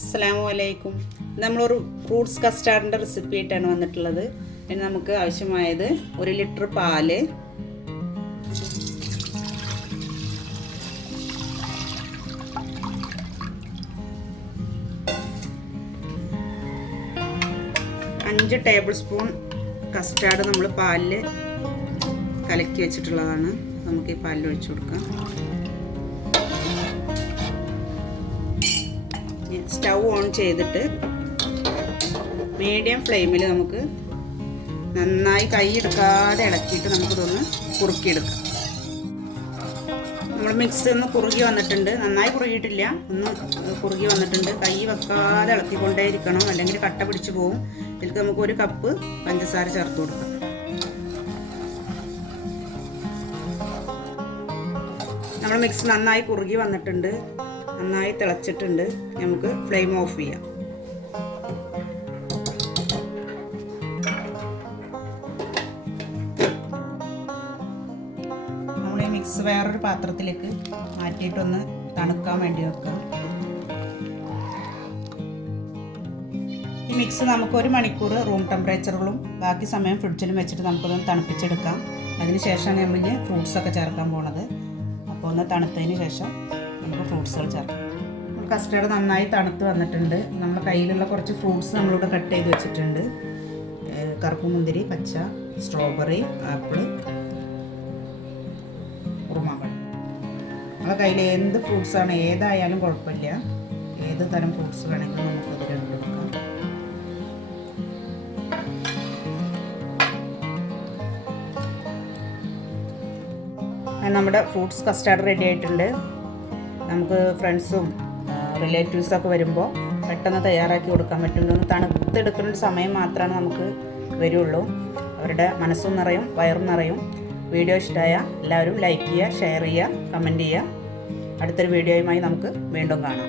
അസ്സലാമു അലൈക്കും. നമ്മളൊരു ഫ്രൂട്ട്സ് കസ്റ്റാർഡിൻ്റെ റെസിപ്പി ആയിട്ടാണ് വന്നിട്ടുള്ളത്. ഇനി നമുക്ക് ആവശ്യമായത് 1 ലിറ്റർ പാല്, അഞ്ച് ടേബിൾ സ്പൂൺ കസ്റ്റാർഡ് നമ്മൾ പാലിൽ കലക്കി വെച്ചിട്ടുള്ളതാണ്. നമുക്ക് ഈ പാലിൽ ഒഴിച്ചു കൊടുക്കാം. സ്റ്റൗ ഓൺ ചെയ്തിട്ട് മീഡിയം ഫ്ലെയിമിൽ നമുക്ക് നന്നായി കൈ എടുക്കാതെ ഇളക്കിയിട്ട് നമുക്കിതൊന്ന് കുറുക്കിയെടുക്കാം. നമ്മൾ മിക്സ് ഒന്ന് കുറുകി വന്നിട്ടുണ്ട്, നന്നായി കുറുകിയിട്ടില്ല, ഒന്ന് കുറുകി വന്നിട്ടുണ്ട്. കൈ വെക്കാതെ ഇളക്കിക്കൊണ്ടേ ഇരിക്കണം, അല്ലെങ്കിൽ കട്ട പിടിച്ചു പോകും. ഇതിലേക്ക് നമുക്ക് 1 കപ്പ് പഞ്ചസാര ചേർത്ത് കൊടുക്കാം. നമ്മൾ മിക്സ് നന്നായി കുറുകി വന്നിട്ടുണ്ട്, നന്നായി തിളച്ചിട്ടുണ്ട്. നമുക്ക് ഫ്ലെയിം ഓഫ് ചെയ്യാം. നമ്മൾ ഈ മിക്സ് വേറൊരു പാത്രത്തിലേക്ക് മാറ്റിയിട്ടൊന്ന് തണുക്കാൻ വേണ്ടി വെക്കാം. ഈ മിക്സ് നമുക്ക് 1 മണിക്കൂർ റൂം ടെമ്പറേച്ചറിലും ബാക്കി സമയം ഫ്രിഡ്ജിലും വെച്ചിട്ട് നമുക്കൊന്ന് തണുപ്പിച്ചെടുക്കാം. അതിനുശേഷമാണ് നമ്മൾ ഫ്രൂട്ട്സൊക്കെ ചേർക്കാൻ പോണത്. അപ്പോൾ ഒന്ന് തണുത്തതിന് ശേഷം നമുക്ക് ഫ്രൂട്ട്സുകൾ ചേർക്കാം. കസ്റ്റർഡ് നന്നായി തണുത്ത് വന്നിട്ടുണ്ട്. നമ്മുടെ കയ്യിലുള്ള കുറച്ച് ഫ്രൂട്ട്സ് നമ്മളിവിടെ കട്ട് ചെയ്ത് വെച്ചിട്ടുണ്ട്. കറുപ്പ് മുന്തിരി, പച്ച, സ്ട്രോബെറി, ആപ്പിൾ, ഉറുമാമ്പഴം. നമ്മുടെ കയ്യിൽ എന്ത് ഫ്രൂട്ട്സാണ്, ഏതായാലും കുഴപ്പമില്ല, ഏത് തരം ഫ്രൂട്ട്സ് വേണമെങ്കിലും നമുക്കത് രണ്ടെടുക്കാം. നമ്മുടെ ഫ്രൂട്ട്സ് കസ്റ്റാർഡ് റെഡി ആയിട്ടുണ്ട്. നമുക്ക് ഫ്രണ്ട്സും റിലേറ്റീവ്സൊക്കെ വരുമ്പോൾ പെട്ടെന്ന് തയ്യാറാക്കി കൊടുക്കാൻ പറ്റും. തണുത്തെടുക്കുന്ന സമയം മാത്രമാണ് നമുക്ക് വരുള്ളൂ. അവരുടെ മനസ്സും നിറയും, വയറും നിറയും. വീഡിയോ ഇഷ്ടമായ എല്ലാവരും ലൈക്ക് ചെയ്യുക, ഷെയർ ചെയ്യുക, കമൻറ്റ് ചെയ്യുക. അടുത്തൊരു വീഡിയോയുമായി നമുക്ക് വീണ്ടും കാണാം.